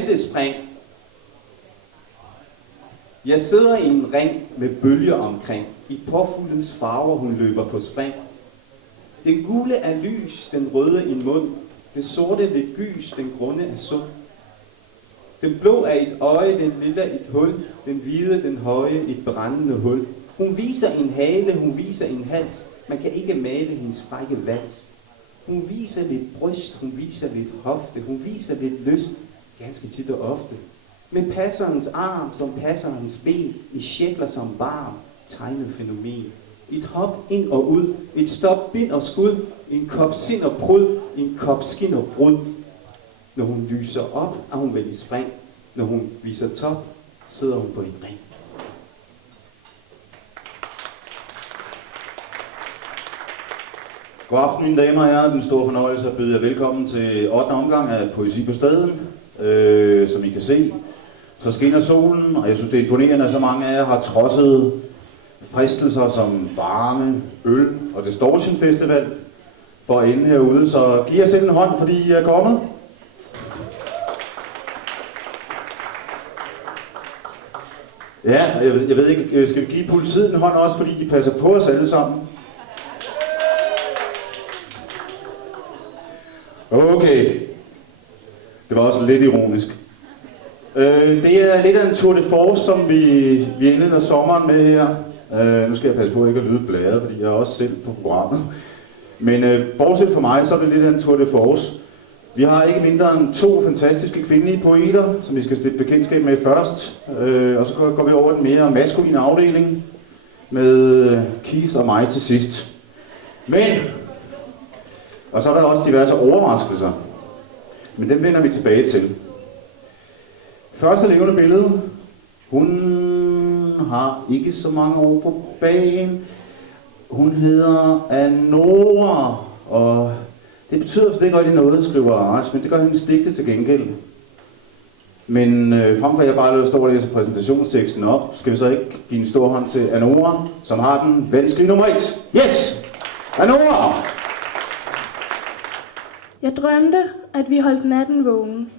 kvantespring. Jeg sidder i en ring med bølger omkring. I påfuglens farver hun løber på spring. Den gule er lys, den røde i mund. Det sorte ved gys, den grunde er sund. Den blå er et øje, den lilla et hul. Den hvide, den høje, et brændende hul. Hun viser en hale, hun viser en hals. Man kan ikke male hendes frække vals. Hun viser lidt bryst, hun viser lidt hofte. Hun viser lidt lyst, ganske tit og ofte. Med passerens arm som passerens ben, i sjækler som varm, tegnet fænomen. Et hop ind og ud, et stop, bind og skud, en kop sind og brud, en kop skin og brud. Når hun lyser op, er hun vel i spring. Når hun viser top, sidder hun på en ring. God aften, mine damer og herrer. Den store fornøjelse at byde jer velkommen til 8. omgang af Poesi på staden. Som I kan se, så skinner solen, og jeg synes, det er imponerende, at så mange af jer har trodset fristelser som varme, øl og Distortion Festival for at ende herude. Så giv jer selv en hånd, fordi I er kommet. Ja, jeg ved ikke, skal vi give politiet en hånd også, fordi de passer på os alle sammen? Okay. Det var også lidt ironisk. Det er lidt af en tour de force, som vi indleder sommeren med her. Nu skal jeg passe på ikke at lyde blæret, fordi jeg er også selv på programmet. Men bortset fra mig, så er det lidt af en tour de force. Vi har ikke mindre end 2 fantastiske kvindelige poeter, som vi skal stifte bekendtskab med først. Og så går vi over den mere maskuline afdeling med Kis og mig til sidst. Og så er der også diverse overraskelser. Men dem vender vi tilbage til. Første levende billede. Hun har ikke så mange år på bagen. Hun hedder Anora, og det betyder det ikke rigtig noget, skriver Arash, men det gør hendes digte til gengæld. Men frem for at jeg bare står og læser præsentationsteksten op, skal vi så ikke give en stor hånd til Anora, som har den vanskelige nummer 1. Yes! Anora! Jeg drømte, at vi holdt natten vågen.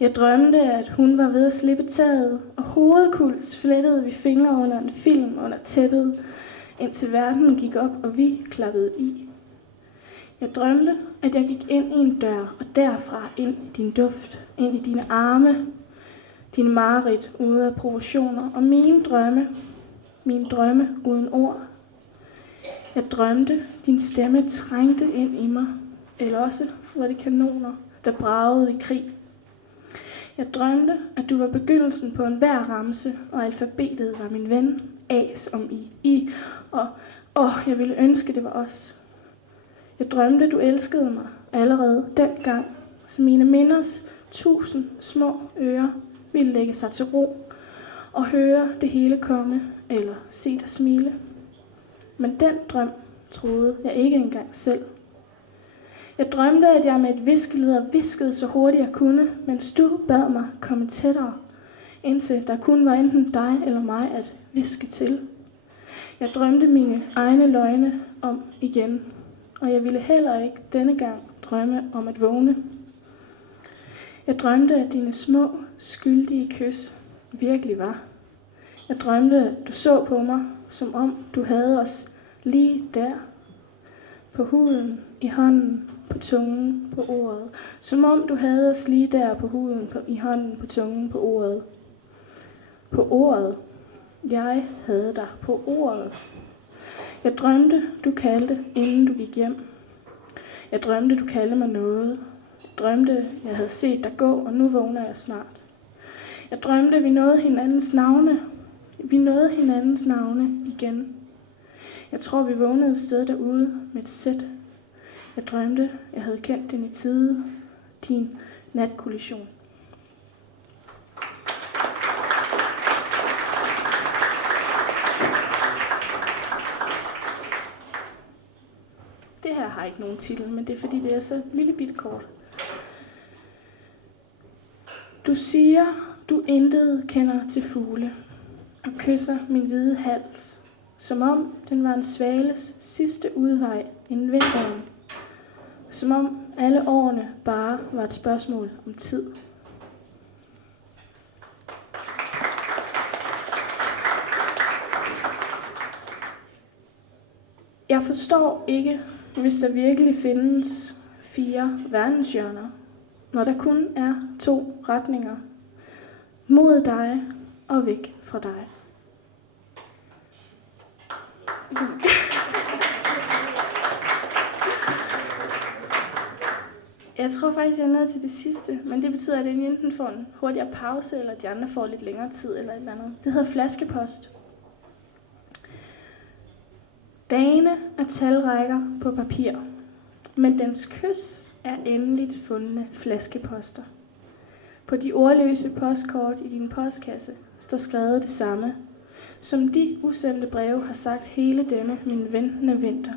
Jeg drømte, at hun var ved at slippe taget, og hovedkuls flettede vi fingre under en film under tæppet, indtil verden gik op, og vi klappede i. Jeg drømte, at jeg gik ind i en dør, og derfra ind i din duft, ind i dine arme, dine mareridt ude af proportioner, og mine drømme uden ord. Jeg drømte, din stemme trængte ind i mig, eller også var det kanoner, der bragede i krig. Jeg drømte, at du var begyndelsen på enhver ramse, og alfabetet var min ven, A som I, og jeg ville ønske, det var os. Jeg drømte, du elskede mig allerede dengang, så mine minders 1000 små ører ville lægge sig til ro og høre det hele komme, eller se dig smile. Men den drøm troede jeg ikke engang selv. Jeg drømte, at jeg med et viskeleder viskede så hurtigt jeg kunne, mens du bad mig komme tættere, indtil der kun var enten dig eller mig at viske til. Jeg drømte mine egne løgne om igen, og jeg ville heller ikke denne gang drømme om at vågne. Jeg drømte, at dine små, skyldige kys virkelig var. Jeg drømte, at du så på mig, som om du havde os lige der, på huden, i hånden, på tungen, på ordet. Som om du havde os lige der på huden, i hånden, på tungen, på ordet. På ordet. Jeg havde dig på ordet. Jeg drømte, du kaldte, inden du gik hjem. Jeg drømte, du kaldte mig noget. Jeg drømte, jeg havde set dig gå, og nu vågner jeg snart. Jeg drømte, vi nåede hinandens navne. Vi nåede hinandens navne igen. Jeg tror, vi vågnede et sted derude med et sæt. Jeg drømte, jeg havde kendt den i tide. Din natkollision. Det her har ikke nogen titel, men det er fordi, det er så lille bitte kort. Du siger, du intet kender til fugle, og kysser min hvide hals, som om den var en svales sidste udvej inden vinteren. Som om alle årene bare var et spørgsmål om tid. Jeg forstår ikke, hvis der virkelig findes 4 verdenshjørner, når der kun er 2 retninger. Mod dig og væk fra dig. Jeg tror faktisk, jeg er nået til det sidste, men det betyder, at jeg enten får en hurtigere pause, eller de andre får lidt længere tid eller et eller andet. Det hedder flaskepost. Dagene er talrækker på papir, men dens kys er endeligt fundne flaskeposter. På de ordløse postkort i din postkasse står skrevet det samme, som de usendte breve har sagt hele denne min ventende vinter.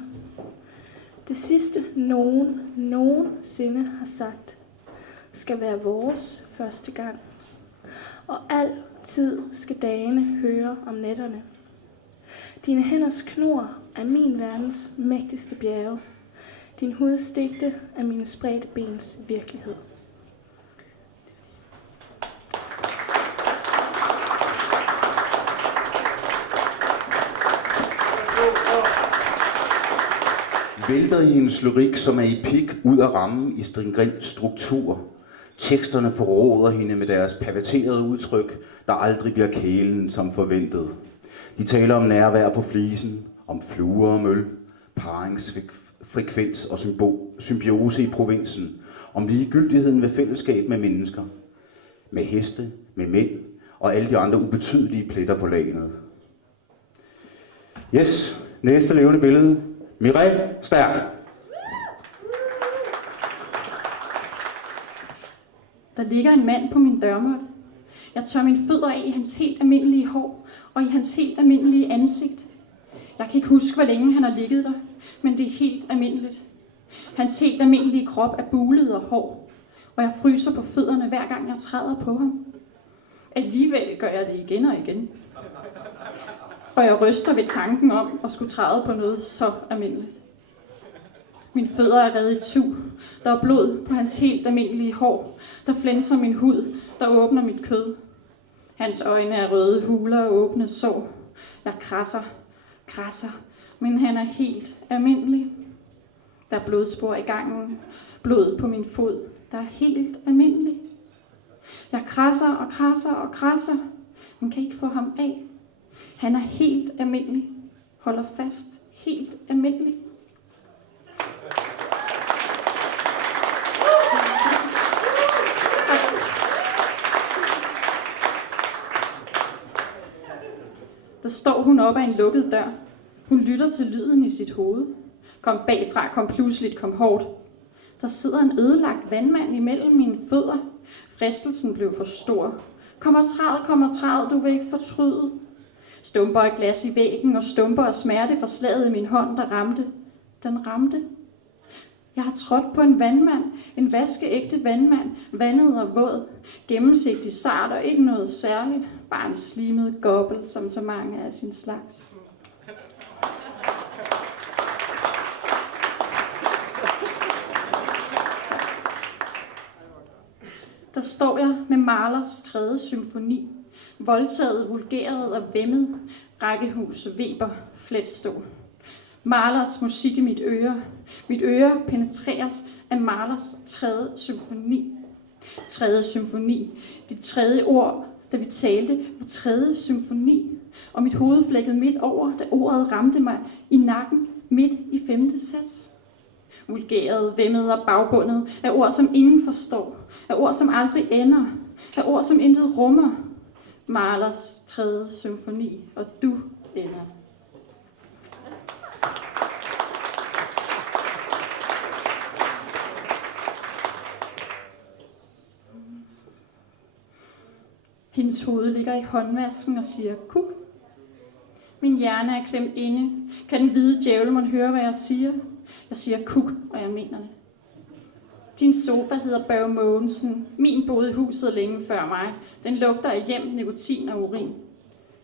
Det sidste nogen nogensinde har sagt, skal være vores første gang. Og altid skal dagene høre om nætterne. Dine hænders knor er min verdens mægtigste bjerge. Din huds digte er mine spredte bens virkelighed. Vælter i en lyrik, som er i pik ud af rammen i stringent struktur. Teksterne forråder hende med deres perverterede udtryk, der aldrig bliver kælen som forventet. De taler om nærvær på flisen, om fluer og møl, paringsfrekvens og symbiose i provinsen, om ligegyldigheden ved fællesskab med mennesker, med heste, med mænd og alle de andre ubetydelige pletter på lagenet. Yes, næste levende billede. Mireille, Stærk. Der ligger en mand på min dørmål. Jeg tør mine fødder af i hans helt almindelige hår og i hans helt almindelige ansigt. Jeg kan ikke huske, hvor længe han har ligget der, men det er helt almindeligt. Hans helt almindelige krop er bulet og hård, og jeg fryser på fødderne, hver gang jeg træder på ham. Alligevel gør jeg det igen og igen. Og jeg ryster ved tanken om at skulle træde på noget så almindeligt. Mine fødder er revet i tu. Der er blod på hans helt almindelige hår, der flænser min hud, der åbner mit kød. Hans øjne er røde huler og åbne sår. Jeg krasser, men han er helt almindelig. Der er blodspor i gangen, blod på min fod, der er helt almindelig. Jeg krasser, men kan ikke få ham af. Han er helt almindelig, holder fast, helt almindelig. Der står hun op ad en lukket dør. Hun lytter til lyden i sit hoved. Kom bagfra, kom pludseligt, kom hårdt. Der sidder en ødelagt vandmand imellem mine fødder. Fristelsen blev for stor. Kom og træd, du vil ikke fortryde. Stumper af glas i væggen og stumper af smerte fra slaget i min hånd, der ramte. Den ramte. Jeg har trådt på en vandmand, en vaskeægte vandmand, vandet og våd, gennemsigtig sart og ikke noget særligt, bare en slimet gobbel som så mange af sin slags. Der står jeg med Mahlers 3. symfoni, voldtaget, vulgeret og vemmet, rækkehus, Weber, fletstol. Mahlers musik i mit øre. Mit øre penetreres af Mahlers 3. symfoni. 3. symfoni. Det 3. ord, da vi talte, var 3. symfoni. Og mit hoved flækkede midt over, da ordet ramte mig i nakken midt i 5. sats. Vulgeret, vemmet og bagbundet af ord, som ingen forstår. Af ord, som aldrig ender. Af ord, som intet rummer. Mahlers 3. symfoni, og du ender. Hendes hoved ligger i håndvasken og siger kuk. Min hjerne er klemt inde. Kan den hvide djævel mon høre, hvad jeg siger? Jeg siger kuk, og jeg mener det. Din sofa hedder Børge Mogensen. Min boede i huset længe før mig. Den lugter af hjem, nikotin og urin.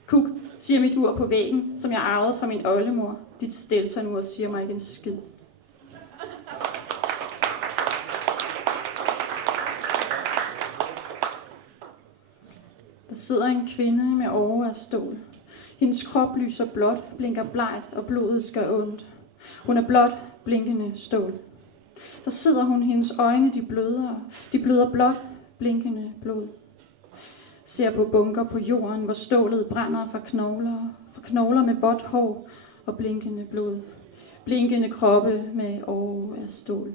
Kuk, siger mit ur på væggen, som jeg arvede fra min oldemor. Dit steltonur siger mig ikke en skid. Der sidder en kvinde med åre af stål. Hendes krop lyser blåt, blinker blegt, og blodet gør ondt. Hun er blot blinkende stål. Der sidder hun, hendes øjne de bløder blot blinkende blod. Ser på bunker på jorden, hvor stålet brænder fra knogler med vådt hår og blinkende blod. Blinkende kroppe med år af stål.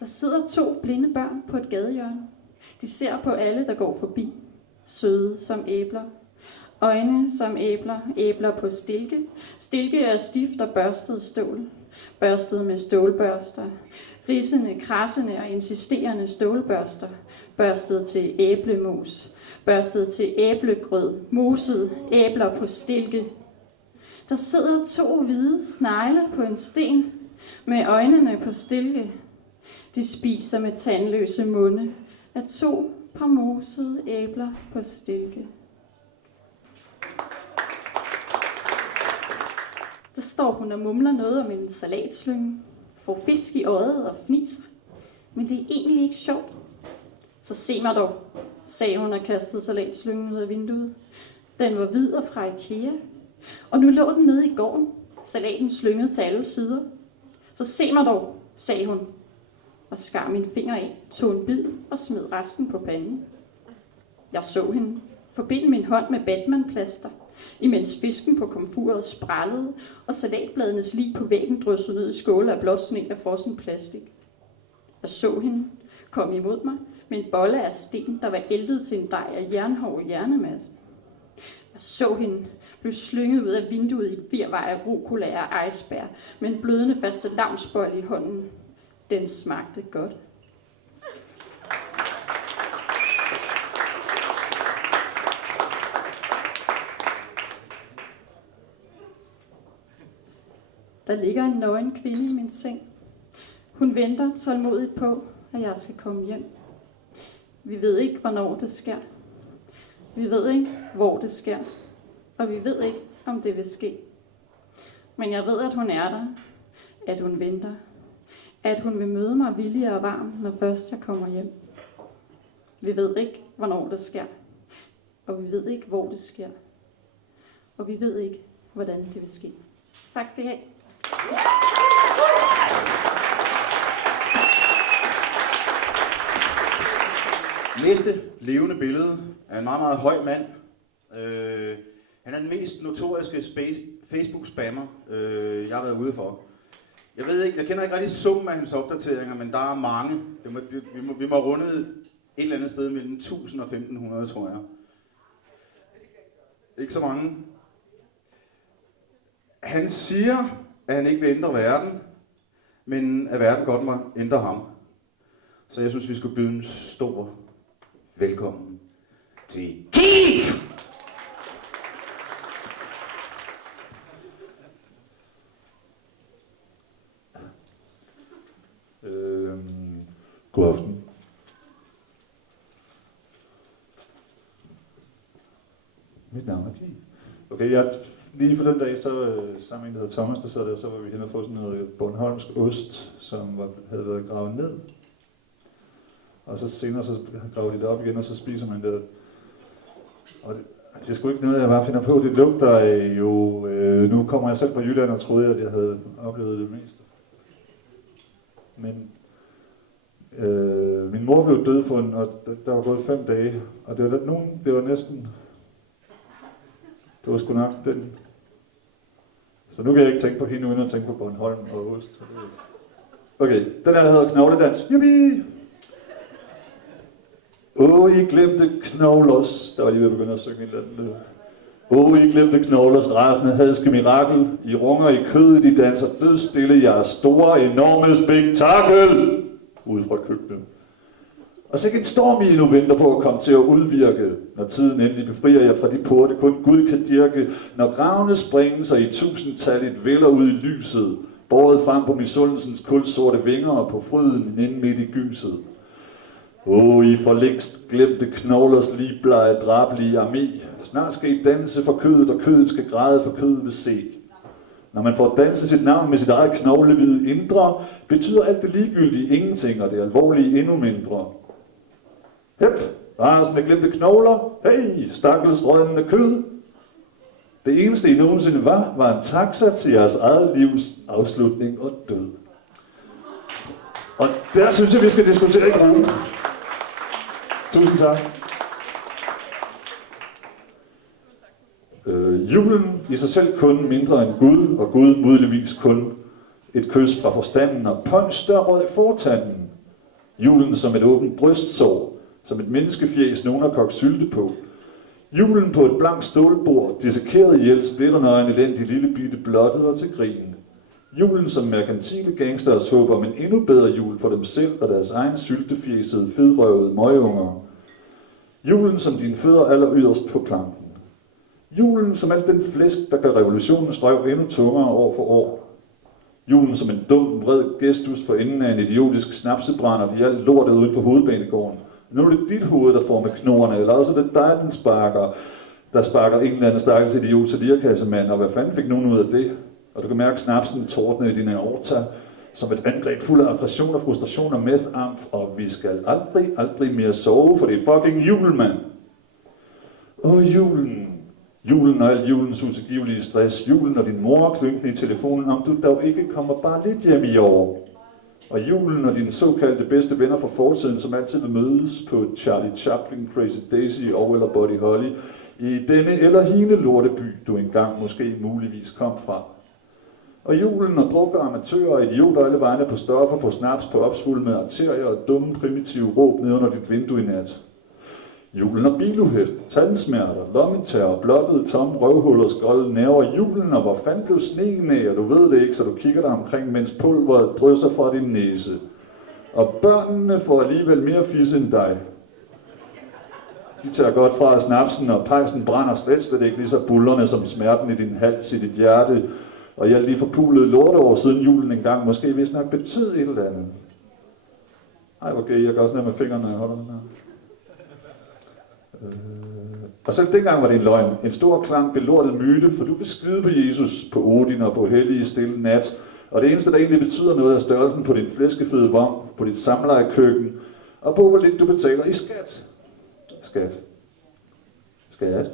Der sidder 2 blinde børn på et gadehjørne. De ser på alle, der går forbi. Søde som æbler. Øjne som æbler, æbler på stilke. Stilke er stift og børstet stål. Børstet med stålbørster. Ridsende, krassende og insisterende stålbørster. Børstet til æblemos. Børstet til æblegrød. Moset æbler på stilke. Der sidder 2 hvide snegle på en sten. Med øjnene på stilke. De spiser med tandløse munde af 2 par mosede æbler på stilke. Der står hun og mumler noget om en salatslynge, får fisk i øjet og fniser, men det er egentlig ikke sjovt. Så se mig dog, sagde hun og kastede salatslyngen ud af vinduet. Den var hvid og fra IKEA, og nu lå den nede i gården, salaten slynget til alle sider. Så se mig dog, sagde hun, og skar min finger af, tog en bid og smed resten på panden. Jeg så hende, forbinde min hånd med Batman-plaster, imens fisken på komfuret sprællede, og salatbladenes lig på væggen dryssede ned i skåle af blåt sne af frossen plastik. Jeg så hende, kom imod mig, med en bolle af sten, der var æltet til en dej af jernhård hjernemasse. Jeg så hende, blev slynget ud af vinduet i et virvar af rucola og iceberg, med en blødende fastelavnsbold i hånden. Den smagte godt. Der ligger en nøgen kvinde i min seng. Hun venter tålmodigt på, at jeg skal komme hjem. Vi ved ikke, hvornår det sker. Vi ved ikke, hvor det sker. Og vi ved ikke, om det vil ske. Men jeg ved, at hun er der. At hun venter. At hun vil møde mig villig og varm, når først jeg kommer hjem. Vi ved ikke, hvornår det sker. Og vi ved ikke, hvor det sker. Og vi ved ikke, hvordan det vil ske. Tak skal I have. Næste levende billede er en meget, meget høj mand. Han er den mest notoriske Facebook-spammer, jeg har været ude for. Jeg ved ikke, jeg kender ikke rigtig summen af hans opdateringer, men der er mange. Vi må runde et eller andet sted mellem 1000 og 1500, tror jeg. Ikke så mange. Han siger, at han ikke vil ændre verden, men at verden godt må ændre ham. Så jeg synes, vi skulle byde en stor velkommen til Keith! God aften. Mit navn er Keith. Okay, lige for den dag, så sammen med en, der hedder Thomas, der sad der, så var vi hen og få sådan noget bornholmsk ost, som havde været gravet ned. Og så senere så graver de det op igen, og så spiser man det. Og det er sgu ikke noget, jeg bare finder på. Det lugter af jo... nu kommer jeg selv fra Jylland og troede, at jeg havde oplevet det meste. Men min mor blev dødfundet, og der var gået 5 dage. Og det var næsten... Det var sgu nok den... Så nu kan jeg ikke tænke på hende, uden at tænke på Bornholm og ost. Okay, den her hedder knogledans. Jubi! I glemte knoglers. Der var lige ved at begynde at synge en eller anden. I glemte knoglers rasende hadske mirakel. I runger i kødet, I danser dødstille jeres store, enorme spektakel. Ude fra køkkenet. Og så en storm I nu venter på at komme til at udvirke, når tiden endelig befrier jer fra de porte, kun Gud kan dirke, når gravene springes og i tusindtalligt vælder ud i lyset, båret frem på misundelsens kulsorte vinger og på fryden inde midt i gyset. I for længst glemte knoglers ligbleje drabelige armé. Snart skal I danse for kødet, og kødet skal græde for kødet vil se. Når man får danset sit navn med sit eget knoglehvide indre, betyder alt det ligegyldige ingenting, og det alvorlige endnu mindre. Hep, Rasende glemte knogler. Hey, stakkels rådnende kød. Det eneste I nogensinde var en taxa til jeres eget livs afslutning og død. Og der synes jeg, vi skal diskutere i gruppen. Tusind tak. Julen i sig selv kun mindre end Gud, og Gud muligvis kun et kys fra forstanden og punch, der rød i fortanden. Julen som et åbent brystsår, som et menneskefjæs, nogen har kogt sylte på. Julen på et blankt stålbord, dissekeret ihjel, splitternøgen elendig lille bitte blottet og til grin. Julen som merkantile gangsters håb om en endnu bedre jul for dem selv og deres egen syltefjæsede, fedrøvede møgunger. Julen som dine fødder aller yderst på planken. Julen som alt den flæsk, der gør revolutionens drøv endnu tungere år for år. Julen som en dum, vred gestus for enden af en idiotisk snapsebrænder i alt lortet uden for hovedbanegården. Nu er det dit hoved, der får med knorrene, eller også er det dig, der sparker en eller anden stakkels idiot til lirakassemand, og hvad fanden fik nogen ud af det? Og du kan mærke snapsen tordne i dine aorta, som et angreb fuld af aggression og frustration og meth-amf, og vi skal aldrig mere sove, for det er fucking jul, mand. Julen. Julen og al julens utilgivelige stress. Julen og din mor klynkende i telefonen, om du dog ikke kommer bare lidt hjem i år. Og julen og dine såkaldte bedste venner fra fortiden, som altid vil mødes på Charlie Chaplin, Crazy Daisy og eller Buddy Holly, i denne eller hine lorteby, du engang måske muligvis kom fra. Og julen og drukker amatører og idioter alle vegne på stoffer, på snaps, på opsvulmede arterier og dumme primitive råb ned under dit vindue i nat. Julen og biluheld, tandsmerter, lommetær, blottede tomme røvhuller, skolde nerver. Julen og hvor fanden blev sneen af, og du ved det ikke, så du kigger dig omkring, mens pulveret drysser fra din næse. Og børnene får alligevel mere fisse end dig. De tager godt fra snapsen, og pejsen brænder slet ikke lige så bullerne som smerten i din hals, i dit hjerte. Og jeg lige forpulede lorteår siden julen engang, måske vist nok betød et eller andet. Ej, hvor gay, jeg gør også ned med fingrene, når jeg holder den her. Og selv dengang var det en løgn, en stor klang belortet myte, for du vil skide på Jesus, på Odin og på hellige stille nat. Og det eneste, der egentlig betyder noget, er størrelsen på din flæskefede vogn, på dit samlejekøkken, og på hvor lidt du betaler i skat. Skat.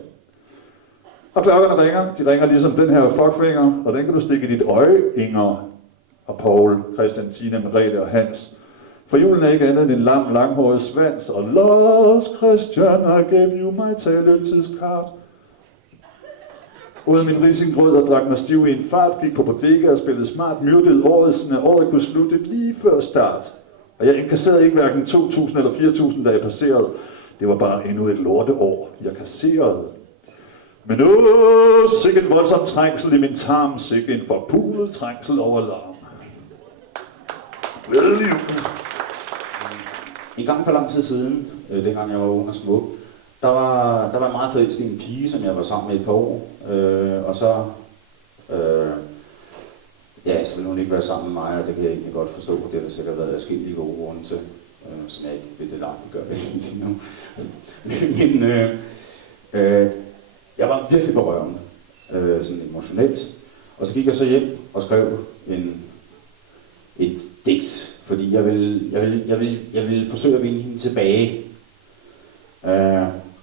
Og klokkerne ringer. De ringer ligesom den her fuckfinger, og den kan du stikke i dit øje, Inger og Paul, Christian, Tina, Mireille og Hans. For julen er ikke andet end en langhåret svans, og Lars Christian, I gave you my taletidskart. Uden min risengrød og drak mig stiv i en fart, gik på bodega og spillede smart, myrdede året, sådan at året kunne slutte lige før start. Og jeg inkasserede ikke hverken 2.000 eller 4.000, da jeg passerede. Det var bare endnu et lorteår, jeg kasserede. Men sikke en voldsom trængsel i min tarm, sikke en forpulet trængsel over larm. Glædelig jul. En gang for lang tid siden, dengang jeg var ung og smuk, der var jeg meget forelsket i en pige, som jeg var sammen med et par år. Og så ville hun ikke være sammen med mig, og det kan jeg egentlig godt forstå. Det har der sikkert været adskillige gode grunde til, som jeg ikke vil det langt gøre lige nu. Men jeg var virkelig berørende, sådan emotionelt. Og så gik jeg så hjem og skrev et digt, fordi jeg ville forsøge at vinde hende tilbage.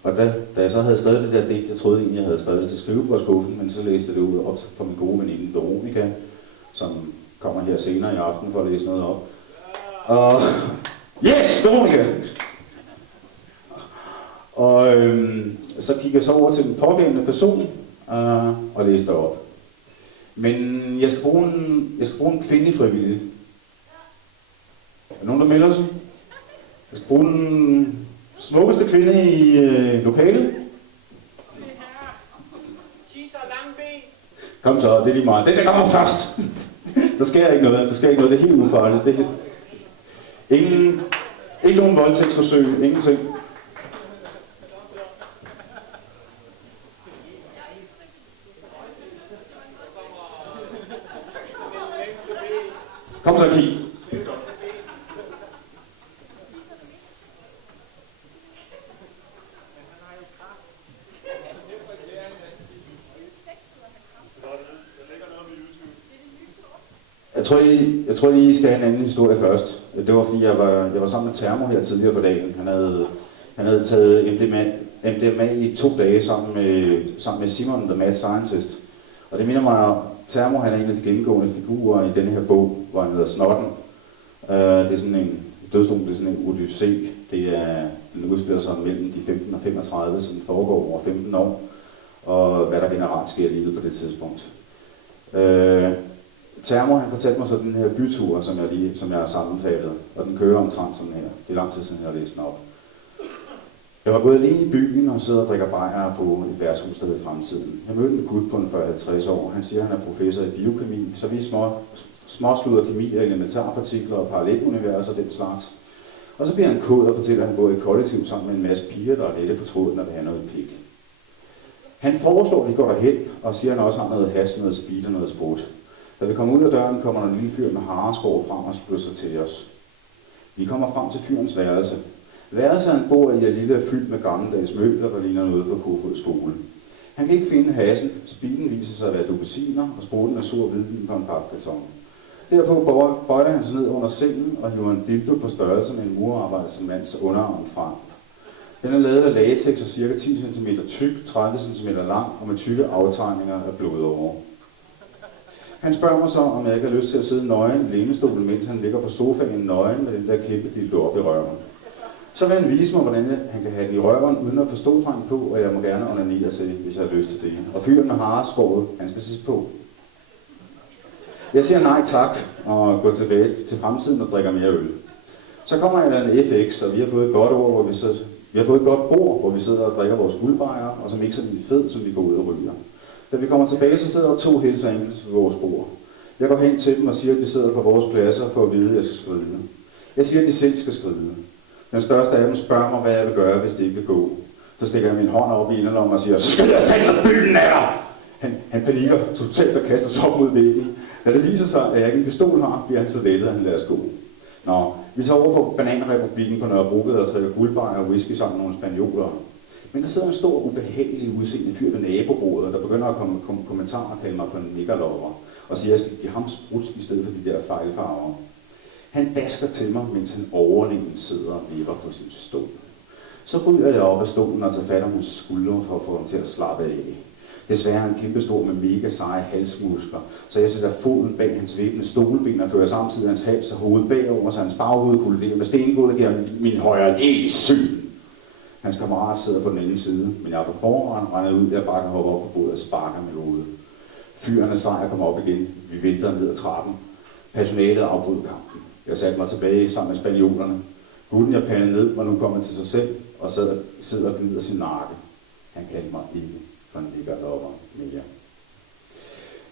Og da jeg så havde skrevet det der digt, jeg troede egentlig, jeg havde skrevet det til skrivebordskuffen, men så læste det ud op fra min gode veninde Veronica, som kommer her senere i aften for at læse noget op. Og yes, Veronica! Og så gik jeg så over til den pågældende person og læste op. Men jeg skal bruge en kvindelig frivillig. Er der nogen, der melder sig? Jeg skal bruge den smukkeste kvinde i lokalet. Kom så, det er lige meget. Den der kommer først. Der sker ikke noget. Det er helt ufarligt. Det er ikke nogen voldtægtsforsøg. Ingenting. Kom så, Kis. Jeg tror, I skal have en anden historie først. Det var fordi, jeg var sammen med Thermo her tidligere på dagen. Han havde Han havde taget MDMA i 2 dage sammen med Simon, the Mad Scientist. Og det minder mig om, Thermo, han er en af de gennemgående figurer i denne her bog, hvor han hedder Snotten. Det er sådan en dødsdom, det er sådan en odyssé. Den udspiller sig mellem de 15 og 35, som foregår over 15 år, og hvad der generelt sker i livet på det tidspunkt. Thermo, han fortalte mig så den her bytur, som jeg har sammenfattet, og den kører omtrent sådan her. Det er lang tid siden, jeg har læst den op. Jeg var gået alene i byen og sidder og drikker bajer på et værtshus, der ved fremtiden. Jeg mødte en gut på en 40-50 år. Han siger, at han er professor i biokemi, så vi småsluder kemi af elementarpartikler og paralleluniverser og den slags. Og så bliver han kod og fortæller, at han bor i kollektiv sammen med en masse piger, der er lette på tråden og vil have noget pik. Han foreslår, at vi går derhen og siger, at han også har noget hash, noget speed og noget sprut. Da vi kommer ud af døren, kommer der en lille fyr med hareskår frem og spløsser til os. Vi kommer frem til fyrens værelse. Værelset, han bor i, er lille og fyldt med gammeldags møbler, der ligner noget på Kofod skole. Han kan ikke finde hassen, speeden viser sig at være dupesiner, og spruten er sur hvidvin på en papkarton. Derpå bøjer han sig ned under sengen og hiver en dildo på størrelse med en murarbejdsmands underarm frem. Den er lavet af latex og ca. 10 cm tyk, 30 cm lang og med tykke aftegninger af blodårer. Han spørger mig så, om jeg ikke har lyst til at sidde nøgen i lænestolen, mens han ligger på sofaen nøgen med den der kæmpe dildo op i røven. Så vil han vise mig, hvordan han kan have den i røven uden at få ståltrang på, og jeg må gerne onanere til, hvis jeg har lyst til det. Og fyren med hareskåret, han skal sidde på. Jeg siger nej tak, og går tilbage til fremtiden og drikker mere øl. Så kommer en FX, og vi har fået et godt ord, hvor vi sidder og drikker vores guldbajer, og som ikke så lige fed, som vi går ud og ryger. Da vi kommer tilbage, så sidder der 2 Hells Angels ved vores bord. Jeg går hen til dem og siger, at de sidder på vores pladser for at vide, at jeg skal skride. Jeg siger, at de selv skal skride. Den største af dem spørger mig, hvad jeg vil gøre, hvis det ikke vil gå. Så stikker jeg min hånd op i inderlommen og siger, så skal jeg fandme bylden af dig! Han panikker totalt og kaster sig op mod væggen. Da det viser sig, at jeg ikke en pistol har, bliver han så lettet, at han lader os gå. Nå, vi tager over på Bananrepublikken på Nørrebrogade og drikker guldbajer og whisky sammen med nogle spanioler. Men der sidder en stor, ubehagelig udseende fyr ved nabobordet, der begynder at komme kommentarer og kalde mig på en niggerlover, og siger, at jeg skal give ham sprut i stedet for de der fejlfarver. Han basker til mig, mens han overlegen sidder og vipper på sin stol. Så ryger jeg op af stolen og tager fat om hans skuldre for at få ham til at slappe af. Desværre er han kæmpestor med mega seje halsmuskler, så jeg sætter foden bag hans vippende stolben og fører samtidig hans hals og hoved bagover, så hans baghoved kolliderer med stengulvet giver min højre syn. Hans kammerat sidder på den anden side, men jeg er på forhånd regnet ud, at jeg bare kan hoppe op på bordet og sparker med hovedet. Fyren er sej og kommer op igen. Vi vælter ned ad trappen. Personalet afbrød kampen. Jeg satte mig tilbage sammen med spaniolerne. Gutten, jeg pandede ned, var nu kommet til sig selv og sidder og gnider sin nakke. Han kaldte mig ikke for en liggerlopper mere.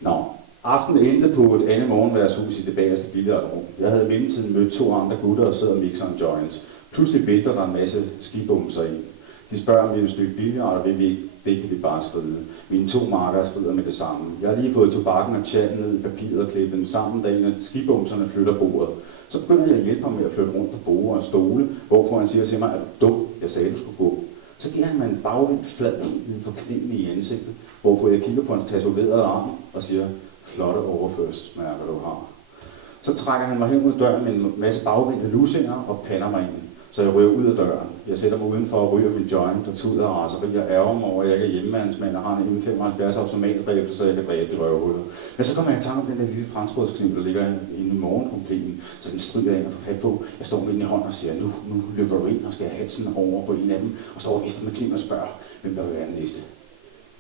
Nå, aftenen endte på et andet morgenværtshus i det bagerste billardrum. Jeg havde i mellemtiden mødt 2 andre gutter og sidder og mixer en joint. Pludselig vælter der en masse skibumser ind. De spørger, om vi vil stykke billard, og det kan vi bare skride. Mine 2 markere skrider med det samme. Jeg har lige fået tobakken og chatten ned i papiret og klippet den sammen, da en af skibumserne flytter bordet. Så begynder jeg at hjælpe ham med at flytte rundt på borde og stole, hvorfor han siger til mig, at du dum, jeg sagde, du skulle gå. Så giver han mig en bagvendt flad en for knæene i ansigtet, hvorfor jeg kigger på hans tatoverede arm og siger, flotte overførselsmærker du har. Så trækker han mig hen mod døren med en masse bagvendte lusinger og pander mig ind. Så jeg ryger ud af døren. Jeg sætter mig udenfor og ryger min joint og tuder og raser, fordi jeg ærger mig over, at jeg ikke er hjemmemandsmand og har en M75 automatdræber, så jeg kan dræbe de røvhuller. Men så kommer jeg i tanke om den der lille franskbrødskniv, der ligger inde i morgenkompleten, så den stryger jeg ind og får fat på. Jeg står med den i hånden og siger, nu løber du ind og skal have halsen over på en af dem, og står og vister med kniven og spørger, hvem der vil være den næste.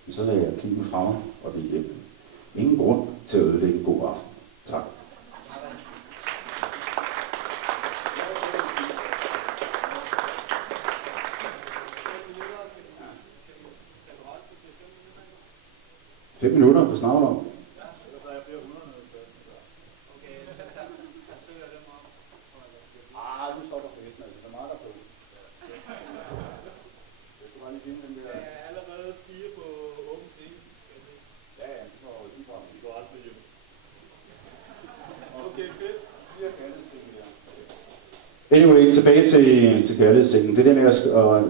Men så lader jeg kniven fra mig og blive hjem. Ingen grund til at ødelægge en god aften. Tak. Minutter, du snakker om. Nu stopper festen, altså. Der er meget der på. Jeg skal bare lige finde den der. Der er allerede 4 på åben scene. Ja, det var jo lige fra. Vi går aldrig hjem. Okay, fedt. Vi har kærlighedssengen her. Anyway, tilbage til kærlighedssengen. Det der med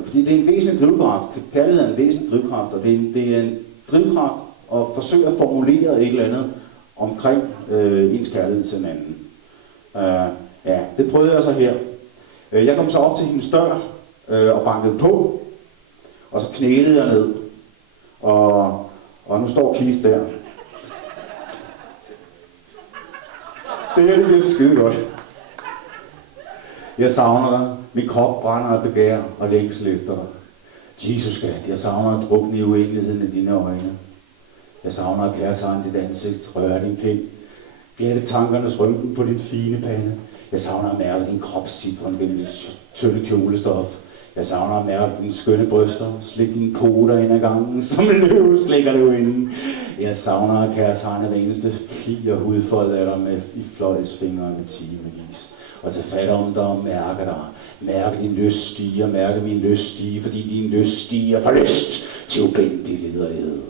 fordi det er en væsentlig drivkraft. Kærlighed er en væsentlig drivkraft, og det er en drivkraft og forsøge at formulere et eller andet omkring ens kærlighed til en anden. Ja, det prøvede jeg så her. Jeg kom så op til hendes dør, og bankede på. Og så knælede jeg ned. Og nu står Kis der. Det her, det bliver skide godt. Jeg savner dig. Min krop brænder af begær og længsel efter dig. Jesus skat, jeg savner at drukne i uendeligheden af dine øjne. Jeg savner at kærtegne dit ansigt, røre din kind, glætte tankernes rynken på dit fine pande. Jeg savner at mærke din krop sidren gennem dit tynde kjolestof. Jeg savner at mærke dine skønne bryster, slik dine poter ind ad gangen, som en løve slikker det jo inden. Jeg savner at kærtegne hver eneste pli og hudfold af dig med i fløjtsfingre med timevis. Og tage fat om dig og mærke dig. Mærke din lyst stige og mærke min lyst stige, fordi din lyst stiger for lyst til ubendig liderlighed.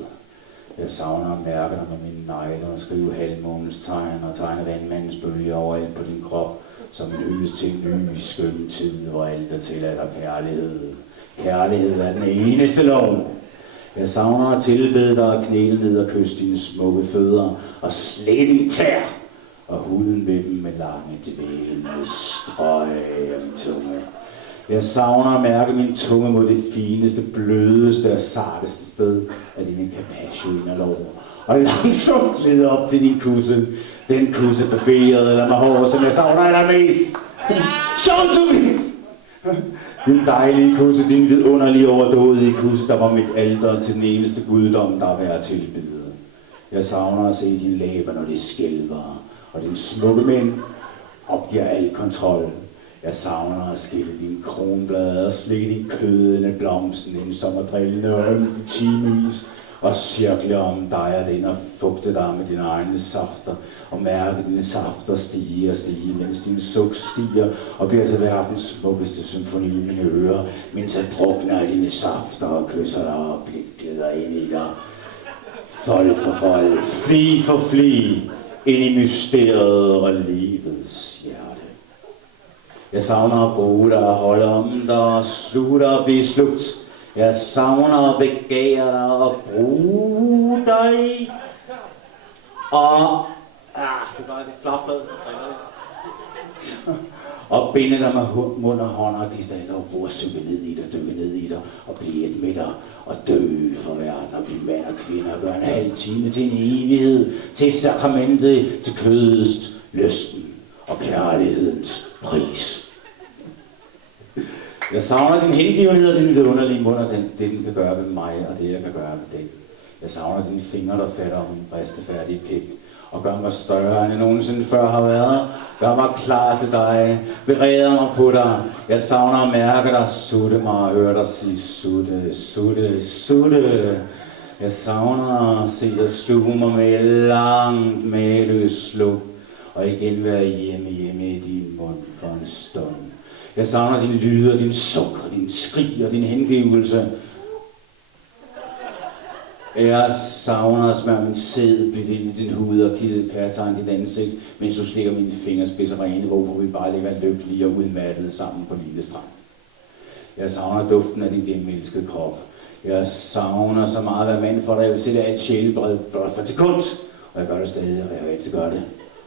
Jeg savner at mærke dig med mine negle og skrive halvmånens tegn og tegne vandmandens bølger overalt på din krop, som en hyldest til en ny skøn tid, hvor alt er tilladt af kærlighed. Kærlighed er den eneste lov. Jeg savner at tilbede dig og knæle ned og kysse dine smukke fødder og slikke din tær og huden ved dem med lange dvælende strøg om tunge. Jeg savner at mærke min tunge mod det fineste, blødeste og sarteste sted af dine capaccio-inderlår. Og langsomt glider op til din kusse. Den kusse barberet eller med hår, som jeg savner allermest. Show to me! Din dejlige kusse, din vidunderlige overdådige kusse, der var mit alter til den eneste guddom, der er værd at tilbede. Jeg savner at se dine læber, når de skælver, og din smukke mænd opgiver al kontrol. Jeg savner at skille dine kronblade og slikke din kødende blomsten ind som at drillende øjne i timevis og cirkle om dig og den og fugte dig med dine egne safter og mærke dine safter stige og stige, mens din suk stiger og bliver til verdens smukkeste symfoni i mine ører, mens jeg drukner af dine safter og kysser dig og glider ind i dig. Fold for fold, fli for fli, ind i mysteriet og livets hjerte. Jeg savner at bruge dig og holde om dig og slutte og blive slugt. Jeg savner at begære dig og bruge dig. Og det var det flapblad. Og binde dig med mund og hånd og give dig og hvor synke ned i dig, dykke ned i dig og blive et med dig og dø for verden og blive mand og kvinde og gøre en halv time til en evighed, til sakramentet, til kødets, lysten og kærlighedens pris. Jeg savner din hengivenhed og din vidunderlige mund og det den kan gøre ved mig og det jeg kan gøre ved den. Jeg savner dine fingre, der fatter om min bristefærdige pik og gør mig større, end jeg nogensinde før har været. Gør mig klar til dig, bereder mig på dig. Jeg savner at mærke dig, sutte mig og høre dig sige sutte, sutte, sutte. Jeg savner at se dig sluge mig med et langt mageløst sluk og igen være hjemme i din mund for en stund. Jeg savner din lyd og din suk og din skrig og din hengivelse. Jeg savner at smøre min sæd, blive ind i din hud og kide kærtegn dit ansigt, mens du slikker mine fingerspidser rene, hvor vi bare ligger lykkelige og udmattede sammen på lille strand. Jeg savner duften af din gennemelskede krop. Jeg savner så meget at være mand for dig. Jeg vil sætte af et sjælebred blot for et sekund, og jeg gør det stadig, og jeg vil altid gøre det.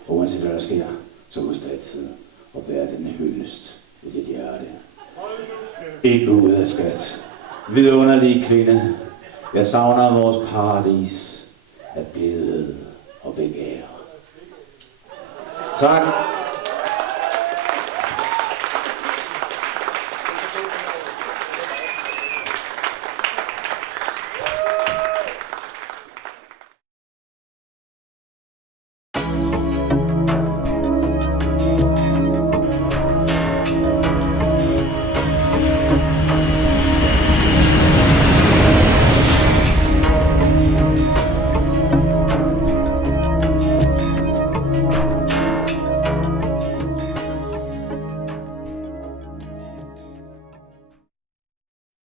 Og uanset hvad der sker, så husk det altid at være den hyldest i dit hjerte. Ikke ud af skat. Vidunderlige kvinde. Jeg savner vores paradis af billede og begær. Tak.